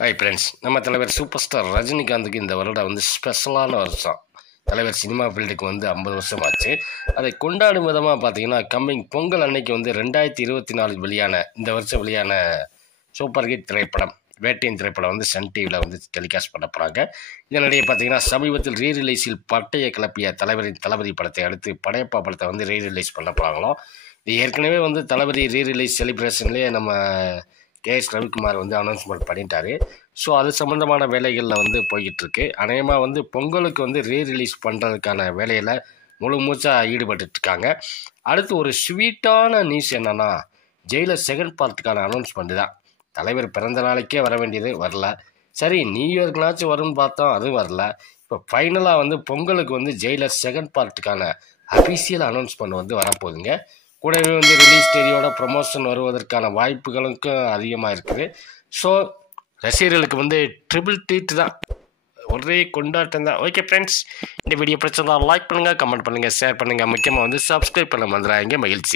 Hi friends, நம்ம தலைவர் super star ரஜினிகாந்துக்கு இந்த வருடம் வந்து ஸ்பெஷலான வருஷம். தலைவர் சினிமா ஃபீல்டுக்கு வந்து 50 வருஷம் ஆச்சு. அதை கொண்டாடும் விதமாக பார்த்தீங்கன்னா, கம்மிங் பொங்கல் அன்னைக்கு வந்து 2024 இந்த வருஷம் வெளியான சூப்பர் ஹிட் திரைப்படம் வேட்டையின் திரைப்படம் வந்து சன் டிவியில் வந்து டெலிகாஸ்ட் பண்ண போகிறாங்க. இதனிடையே பார்த்தீங்கன்னா, சமீபத்தில் ரீரிலீஸில் பட்டையை கிளப்பிய தலைவரின் தளபதி படத்தை அடுத்து படையப்பா படத்தை வந்து ரீரிலீஸ் பண்ண போகிறாங்களோ. இது ஏற்கனவே வந்து தளபதி ரீரிலீஸ் செலிப்ரேஷன்லேயே நம்ம கேஎஸ் ரவிக்குமார் வந்து அனௌன்ஸ்மெண்ட் பண்ணிட்டாரு. ஸோ அது சம்மந்தமான வேலைகளில் வந்து போய்கிட்டுருக்கு. அநேகமாக வந்து பொங்கலுக்கு வந்து ரீரிலீஸ் பண்ணுறதுக்கான வேலையில் முழு மூச்சாக ஈடுபட்டுருக்காங்க. அடுத்து ஒரு ஸ்வீட்டான நியூஸ் என்னென்னா, ஜெயிலர் செகண்ட் பார்ட்டுக்கான அனௌன்ஸ்மெண்ட் தான். தலைவர் பிறந்த நாளைக்கே வர வேண்டியது வரல. சரி, நியூ இயர்க்குனாச்சும் வரும்னு பார்த்தோம், அதுவும் வரல. இப்போ ஃபைனலாக வந்து பொங்கலுக்கு வந்து ஜெயிலர் செகண்ட் பார்ட்டுக்கான அஃபிஷியல் அனௌன்ஸ்மெண்ட் வந்து வரப்போகுதுங்க. கூடவே வந்து ரிலீஸ் தேதியோட ப்ரொமோஷன் வருவதற்கான வாய்ப்புகளுக்கும் அதிகமாக இருக்குது. ஸோ ரசிகர்களுக்கு வந்து ட்ரிபிள் ட்ரீட் தான், ஒரே கொண்டாட்டம் தான். ஓகே ஃப்ரெண்ட்ஸ், இந்த வீடியோ பிடிச்சிருந்தா லைக் பண்ணுங்கள், கமெண்ட் பண்ணுங்கள், ஷேர் பண்ணுங்கள், முக்கியமாக வந்து சப்ஸ்கிரைப் பண்ண மறந்துடாதீங்க. மகிழ்ச்சி.